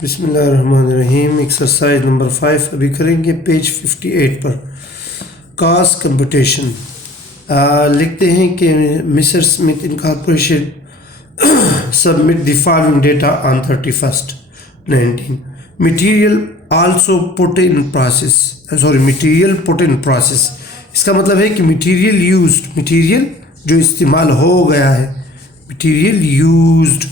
बिस्मिल्लाहिर्रहमानिर्रहीम। Exercise number 5 अभी करेंगे पेज 58 पर। कास्ट कंपटीशन लिखते हैं कि mister Smith incorporation submit the following data on 31st 19 material also put in process material put in process. इसका मतलब है कि मटेरियल जो इस्तेमाल हो गया है, material used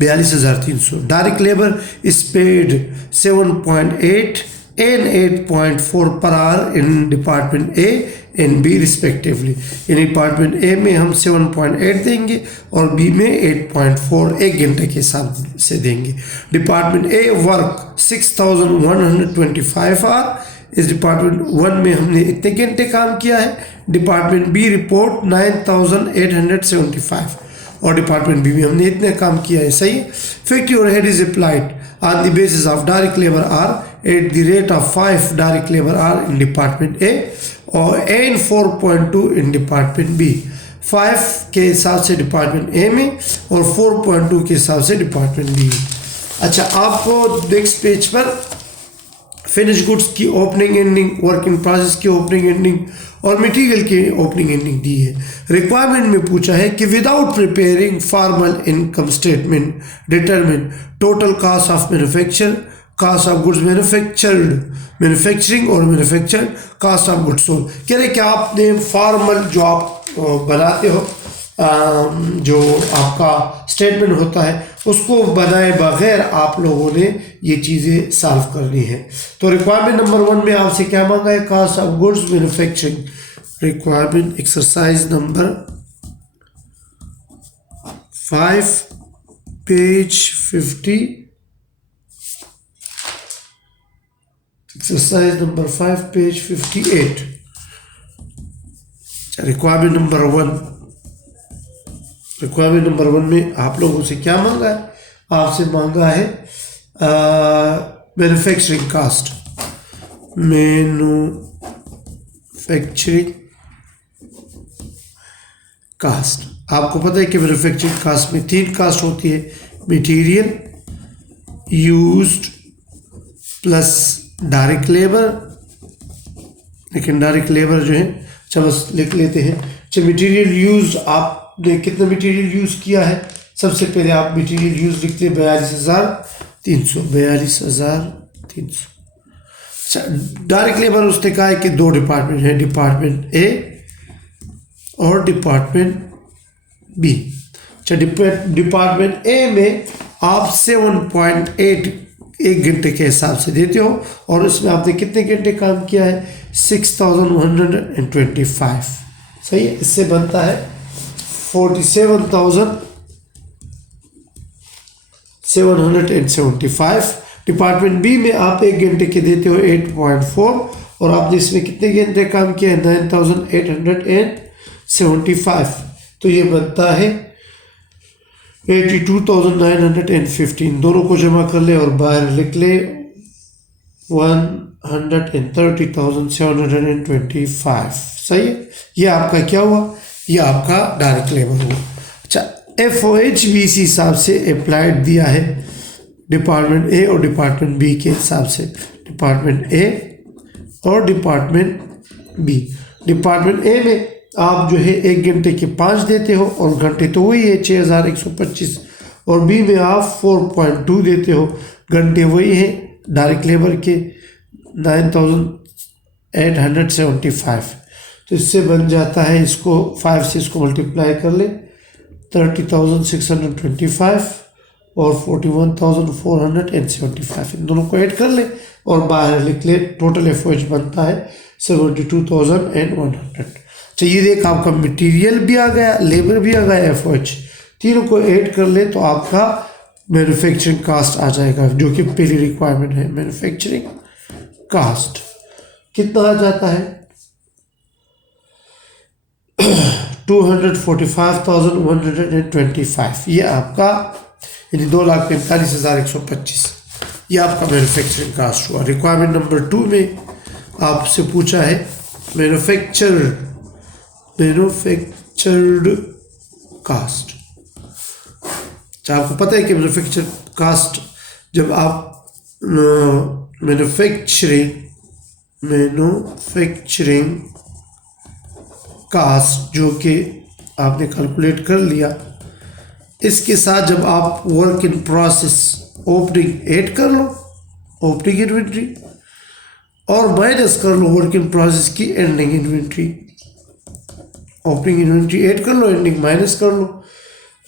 42,300। Direct labour is paid 7.8 and 8.4 per hour in department A and B respectively. यानी डिपार्टमेंट ए में हम 7.8 देंगे और बी में 8.4 एक घंटे के हिसाब से देंगे। डिपार्टमेंट ए वर्क 6,125 आवर, इस डिपार्टमेंट 1 में हमने इतने घंटे काम किया है। डिपार्टमेंट बी रिपोर्ट 9,875 और डिपार्टमेंट बी में हमने इतने काम किया है। सही है। Factory overhead is applied on the basis of direct labour hour at the rate of 5 direct labour hour in department A और एंड 4.2 इन डिपार्टमेंट बी। 5 के हिसाब से डिपार्टमेंट ए में और 4.2 के हिसाब से डिपार्टमेंट बी में। अच्छा, आपको नेक्स्ट पेज पर फिनिश गुड्स की opening ending, work in process की ओपनिंग एंडिंग और मटेरियल की ओपनिंग एंडिंग दी है। रिक्वायरमेंट में पूछा है कि without preparing formal income statement determine total cost of manufacture, cost of goods manufacturing और manufacture cost of goods sold. कह रहे कि आपने फॉर्मल जो आप बनाते हो, जो आपका स्टेटमेंट होता है, उसको बनाए बगैर आप लोगों ने ये चीज़ें सॉल्व करनी है। तो रिक्वायरमेंट नंबर 1 में आपसे क्या मांगा है? Cost of goods manufacturing. Requirement exercise number 5 page 50। Exercise number 5 page 58। Requirement number 1 में आप लोगों से क्या मांगा है? आपसे मांगा है मैन्युफैक्चरिंग कास्ट। मैन्युफैक्चरिंग कास्ट, आपको पता है कि मैन्युफैक्चरिंग कास्ट में 3 कास्ट होती है, material used plus direct labour. लेकिन डायरेक्ट लेबर जो है, अच्छा बस लिख लेते हैं। अच्छा, मटेरियल यूज्ड आपने कितना मटेरियल यूज़ किया है? सबसे पहले आप मटेरियल यूज़ लिखते हैं 42,300। 42,300। अच्छा, डायरेक्ट लेबर उसने कहा है कि 2 डिपार्टमेंट है, डिपार्टमेंट ए और डिपार्टमेंट बी। अच्छा, डिपार्टमेंट ए में आप 7.8 एक घंटे के हिसाब से देते हो और इसमें आपने कितने घंटे काम किया है? 6,125। सही है। इससे बनता है 47,775। डिपार्टमेंट बी में आप एक घंटे के देते हो 8.4 और आपने इसमें कितने घंटे काम किया है? 9,875। तो ये बनता है 82,915। दोनों को जमा कर ले और बाहर लिख ले 130,725। सही है। ये आपका क्या हुआ? ये आपका डायरेक्ट लेबर हुआ। अच्छा, FOHBC हिसाब से अप्लाइड दिया है डिपार्टमेंट ए और डिपार्टमेंट बी के हिसाब से। डिपार्टमेंट ए और डिपार्टमेंट बी। डिपार्टमेंट ए में आप जो है एक घंटे के 5 देते हो और घंटे तो वही है 6,125 और बी में आप 4.2 देते हो, घंटे वही है डायरेक्ट लेबर के 9,875। तो इससे बन जाता है, इसको 5 से इसको मल्टीप्लाई कर ले 30,625 और 41,475। इन दोनों को ऐड कर ले और बाहर लिख ले। टोटल FOH बनता है 72,100। चाहिए देख, आपका मटेरियल भी आ गया, लेबर भी आ गया, FOH तीनों को ऐड कर ले तो आपका मैन्युफैक्चरिंग कास्ट आ जाएगा, जो कि पहली रिक्वायरमेंट है। मैन्युफैक्चरिंग कास्ट कितना आ जाता है? 245,125। ये आपका यानी 2,45,125 ये आपका मैन्युफैक्चरिंग कास्ट हुआ। रिक्वायरमेंट नंबर 2 में आपसे पूछा है मैन्युफैक्चर्ड कास्ट। आपको पता है कि मैन्युफैक्चर कास्ट जब आप मैन्युफैक्चरिंग कास्ट जो कि आपने कैलकुलेट कर लिया, इसके साथ जब आप work in process opening add कर लो, ओपनिंग इन्वेंट्री, और माइनस कर लो वर्क इन प्रोसेस की ending inventory. Opening inventory add कर लो, एंडिंग माइनस कर लो।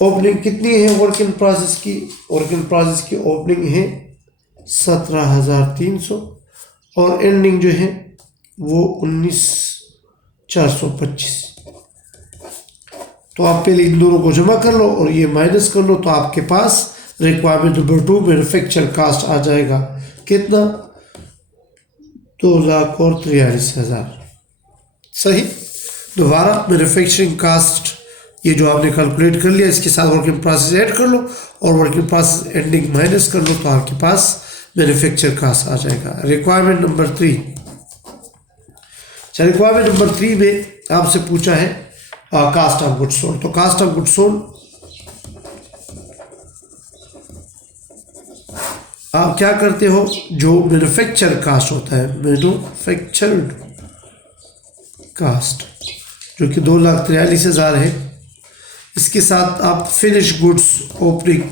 ओपनिंग कितनी है वर्क इन प्रोसेस की? वर्क इन प्रोसेस की ओपनिंग है 17,300 और एंडिंग जो है वो 19,425। तो आप पहले इन दोनों को जमा कर लो और ये माइनस कर लो, तो आपके पास रिक्वायरमेंट नंबर 2 मैन्युफैक्चर कास्ट आ जाएगा कितना? 2,43,000। सही। दोबारा मैन्युफैक्चरिंग कास्ट ये जो आपने कैलकुलेट कर लिया, इसके साथ वर्क इन प्रोसेस ऐड कर लो और work in process ending minus कर लो, तो आपके पास मैन्युफैक्चर कास्ट आ जाएगा। Requirement number 3। रिक्वायरमेंट नंबर 3 में आपसे पूछा है कास्ट ऑफ गुड्स सोल्ड। तो कास्ट ऑफ गुड्स सोल्ड आप क्या करते हो? जो मैन्युफैक्चर कास्ट होता है, मैन्युफैक्चर्ड कास्ट, जो कि 2,43,000 है, इसके साथ आप फिनिश गुड्स ओपनिंग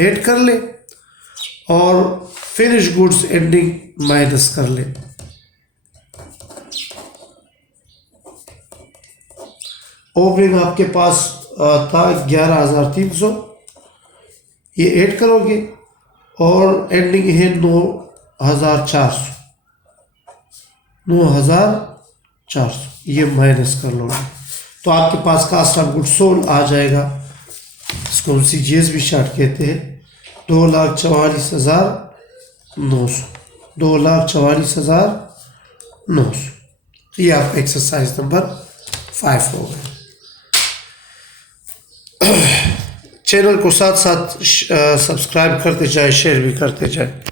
ऐड कर ले और फिनिश गुड्स एंडिंग माइनस कर ले। ओपनिंग आपके पास था 11,300, ये ऐड करोगे और एंडिंग है 9,400, 9,400 ये माइनस कर लोगे, तो आपके पास कास्ट ऑफ गुड्स सोल्ड आ जाएगा। इसको हम CGS भी शार्ट कहते हैं। 2,44,900, 2,44,900। तो ये आप एक्सरसाइज नंबर 5 हो गए। चैनल को साथ साथ सब्सक्राइब करते जाए, शेयर भी करते जाए।